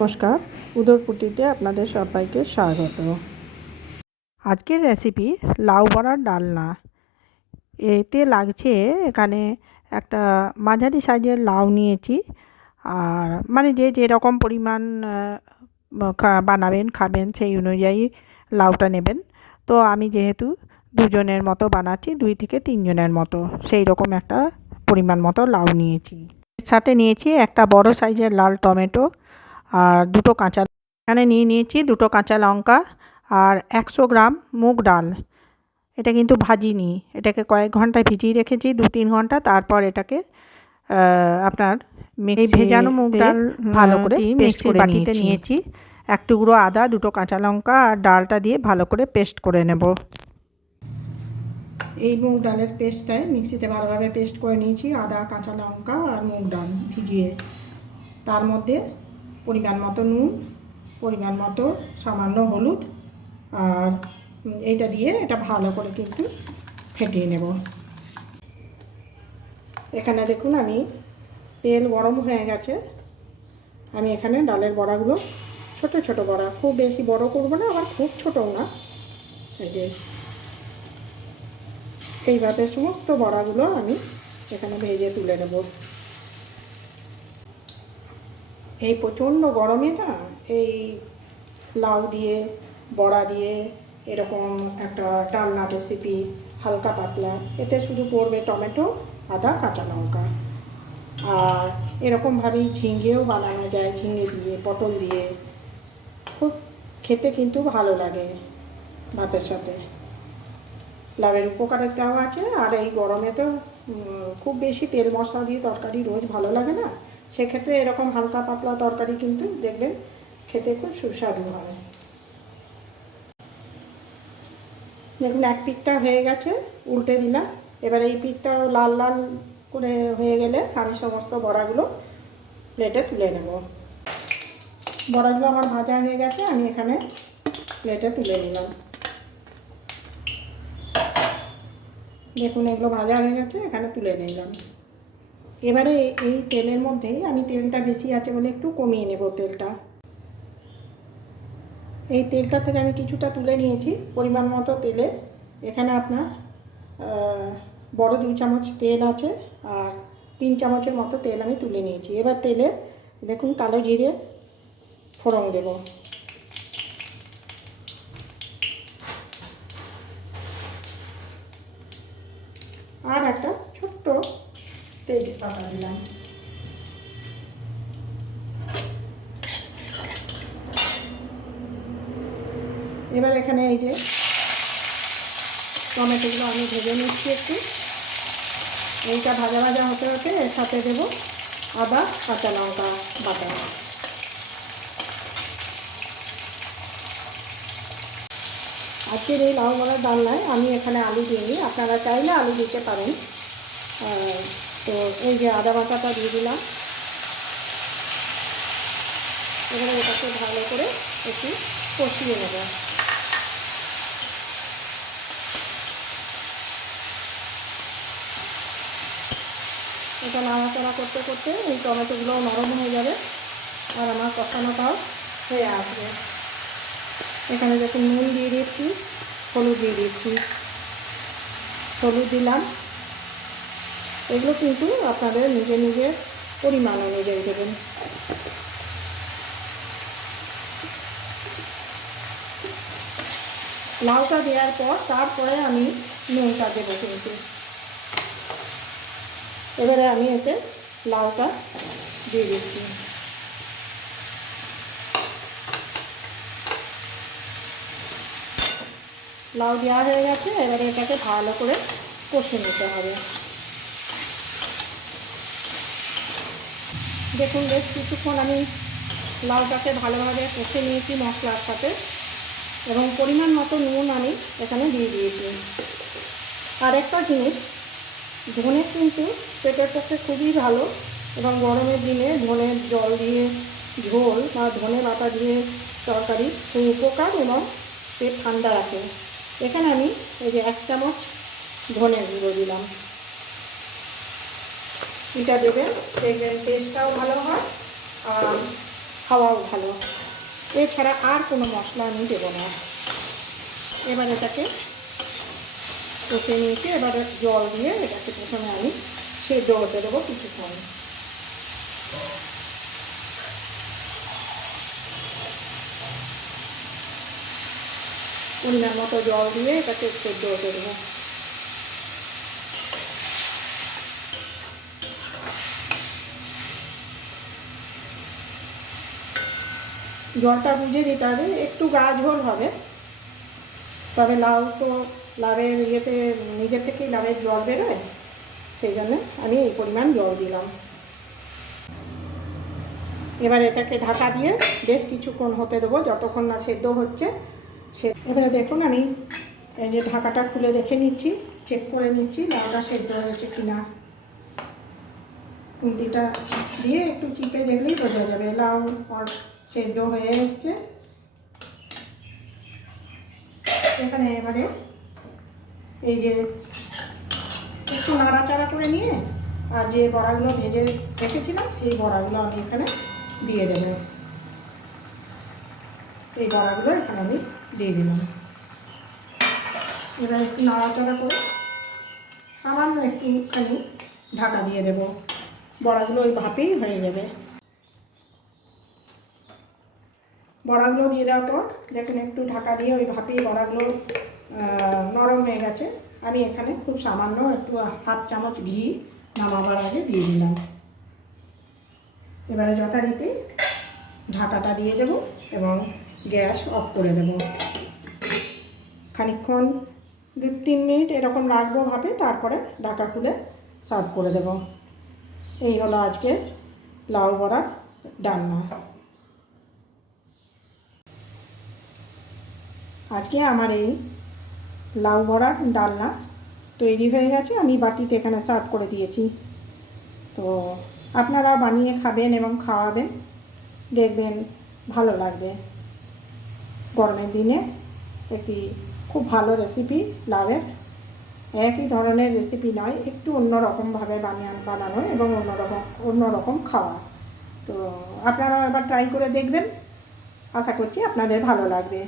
নমস্কার, উদরপুটিতে আপনাদের সবাইকে স্বাগত। আজকের রেসিপি লাউ বড়ার ডালনা। এতে লাগছে এখানে একটা মাঝারি সাইজের লাউ নিয়েছি, আর মানে যে যেরকম পরিমাণ বানাবেন খাবেন সেই অনুযায়ী লাউটা নেবেন। তো আমি যেহেতু দুজনের মতো বানাচ্ছি, 2 থেকে 3 জনের মতো, সেই রকম একটা পরিমাণ মতো লাউ নিয়েছি। এর সাথে নিয়েছি একটা বড় সাইজের লাল টমেটো আর দুটো কাঁচা, এখানে নিয়েছি দুটো কাঁচা লঙ্কা আর 100 গ্রাম মুগ ডাল। এটা কিন্তু ভাজিনি, এটাকে কয়েক ঘন্টা ভিজিয়ে রেখেছি, 2-3 ঘন্টা। তারপর এটাকে আপনার এই ভেজানো মুগ ডাল ভালো করে মিক্সির বাটিতে নিয়েছি। 1 টুকরো আদা, দুটো কাঁচা লঙ্কা আর ডালটা দিয়ে ভালো করে পেস্ট করে নেব। এই মুগ ডালের পেস্টটায় মিক্সিতে ভালোভাবে পেস্ট করে নিয়েছি, আদা, কাঁচা লঙ্কা আর মুগ ডাল ভিজিয়ে। তার মধ্যে পরিমাণ মতো নুন, পরিমাণ মতো সামান্য হলুদ, আর এইটা দিয়ে এটা ভালো করে কিন্তু ফেটিয়ে নেব। এখানে দেখুন আমি তেল গরম হয়ে গেছে। আমি এখানে ডালের বড়াগুলো ছোট ছোট বড়া, খুব বেশি বড় করব না, আবার খুব ছোটও না, এই যে এইভাবে সমস্ত বড়াগুলো আমি এখানে ভেজে তুলে নেব। এই প্রচণ্ড গরমে না এই লাউ দিয়ে বড়া দিয়ে এরকম একটা ডালনা রেসিপি, হালকা পাতলা, এতে শুধু পড়বে টমেটো, আদা, কাঁচা লঙ্কা। আর এরকমভাবেই ঝিঙেও বানানো যায়, ঝিঙে দিয়ে, পটল দিয়ে, খুব খেতে কিন্তু ভালো লাগে ভাতের সাথে। লাউয়ের উপকারিতাও আছে, আর এই গরমে তো খুব বেশি তেল মশলা দিয়ে তরকারি রোজ ভালো লাগে না, সেক্ষেত্রে এরকম হালকা পাতলা তরকারি কিন্তু দেখবেন খেতে খুব সুস্বাদু হয়। দেখুন এক পিঠটা হয়ে গেছে, উল্টে দিলাম। এবার এই পিঠটাও লাল লাল করে হয়ে গেলে আমি সমস্ত বড়াগুলো প্লেটে তুলে নেব। বড়াগুলো আমার ভাজা হয়ে গেছে, আমি এখানে প্লেটে তুলে নিলাম। দেখুন এগুলো ভাজা হয়ে গেছে, এখানে তুলে নিলাম। এবারে এই তেলের মধ্যেই আমি, তেলটা বেশি আছে বলে একটু কমিয়ে নেব তেলটা। এই তেলটা থেকে আমি কিছুটা তুলে নিয়েছি পরিমাণ মতো তেলে। এখানে আপনার বড় 2 চামচ তেল আছে, আর 3 চামচের মতো তেল আমি তুলে নিয়েছি। এবার তেলে দেখুন কালো জিরে ফোড়ন দেব, আর একটা ছোট্ট তেজপাতা দিলাম। এবার এখানে এই যে টমেটোগুলো আমি ভেজে নিচ্ছি একটু, এইটা ভাজা ভাজা হতে হতে এর সাথে দেবো আদা, কাঁচা লঙ্কা বাটা। আজকের এই লাউ বড়ার ডালনায় আমি এখানে আলু দিইনি, আপনারা চাইলে আলু দিতে পারেন। তো এই যে আদা বাটাটা দিয়ে দিলাম। এবারে এটাকে ভালো করে একটু কষিয়ে নেব। এটা নাড়াচাড়া করতে করতে এই টমেটোগুলোও নরম হয়ে যাবে, আর আমার কষানোটাও হয়ে আসবে। এখানে দেখুন নুন দিয়ে দিচ্ছি, হলুদ দিয়ে দিচ্ছি, হলুদ দিলাম। এগুলো কিন্তু আপনাদের নিজের নিজের পরিমাণ অনুযায়ী দেবেন। লাউটা দেওয়ার পর তারপরে আমি নুনটা দেবো কিন্তু। এবারে আমি এতে লাউটা দিয়ে দিচ্ছি। লাউ দেওয়া হয়ে গেছে, এবারে এটাকে ভালো করে কষে নিতে হবে। দেখুন বেশ কিছুক্ষণ আমি লাউটাকে ভালোভাবে কষে নিয়েছি মশলার সাথে, এবং পরিমাণ মতো নুন আমি এখানে দিয়ে দিয়েছি। আর একটা জিনিস, ধনে কিন্তু পেটের পক্ষে খুবই ভালো, এবং গরমের দিনে ধনের জল দিয়ে ঝোল বা ধনে বাটা দিয়ে তরকারি খুব উপকার, এবং পেট ঠান্ডা রাখে। এখানে আমি এই যে 1 চামচ ধনের গুঁড়ো দিলাম। এটা দেবেন, দেখবেন টেস্টটাও ভালো হয়, আর খাওয়াও ভালো। এছাড়া আর কোনো মশলা আমি দেবো না। এবার এটাকে কষে নিয়েছি। এবারে জল দিয়ে এটাকে প্রথমে আমি সেদ্ধ হতে দেবো কিছুক্ষণ। পরিমাণ মতো জল দিয়ে এটাকে সেদ্ধ হতে দেবো। জলটা বুঝে দিতে হবে, একটু গাঢ় ঝোল হবে। তবে লাউ তো লাউয়ের ইয়েতে নিজের থেকেই লাউয়ের জল বেরোয়, সেই জন্য আমি এই পরিমাণ জল দিলাম। এবার এটাকে ঢাকা দিয়ে বেশ কিছুক্ষণ হতে দেবো, যতক্ষণ না সেদ্ধ হচ্ছে। এবারে দেখুন আমি এই যে ঢাকাটা খুলে দেখে নিচ্ছি, চেক করে নিচ্ছি লাউটা সেদ্ধ হয়েছে কিনা। খুন্তিটা দিয়ে একটু চিপে দেখলেই বোঝা যাবে লাউ সেদ্ধ হয়ে এসছে। এখানে এবারে এই যে একটু নাড়াচাড়া করে নিয়ে আর যে বড়াগুলো ভেজে রেখেছিলাম সেই বড়াগুলো আমি এখানে দিয়ে দেব। এই বড়াগুলো এখানে আমি দিয়ে দিলাম। এবার একটু নাড়াচাড়া করে সামান্য একটুখানি ঢাকা দিয়ে দেব। বড়াগুলো ওই ভাপেই হয়ে যাবে। বড়াগুলো দিয়ে দেওয়ার পর দেখুন একটু ঢাকা দিয়ে ওই ভাপেই বড়াগুলো নরম হয়ে গেছে। আমি এখানে খুব সামান্য একটু হাফ চামচ ঘি নামাবার আগে দিয়ে দিলাম। এবারে যথারীতি ঢাকাটা দিয়ে দেব এবং গ্যাস অফ করে দেব। খানিকক্ষণ 2-3 মিনিট এরকম রাখবো ভাপে, তারপরে ঢাকা খুলে সার্ভ করে দেব। এই হলো আজকের লাউ বড়ার ডালনা। আজকে আমার এই লাউ বড়ার ডালনা তৈরি হয়ে গেছে। আমি বাটিতে এখানে সার্ভ করে দিয়েছি। তো আপনারা বানিয়ে খাবেন এবং খাওয়াবেন, দেখবেন ভালো লাগবে। গরমের দিনে একটি খুব ভালো রেসিপি লাউয়ের। একই ধরনের রেসিপি নয়, একটু অন্যরকমভাবে বানানো এবং অন্যরকম খাওয়া। তো আপনারা এবার ট্রাই করে দেখবেন, আশা করছি আপনাদের ভালো লাগবে।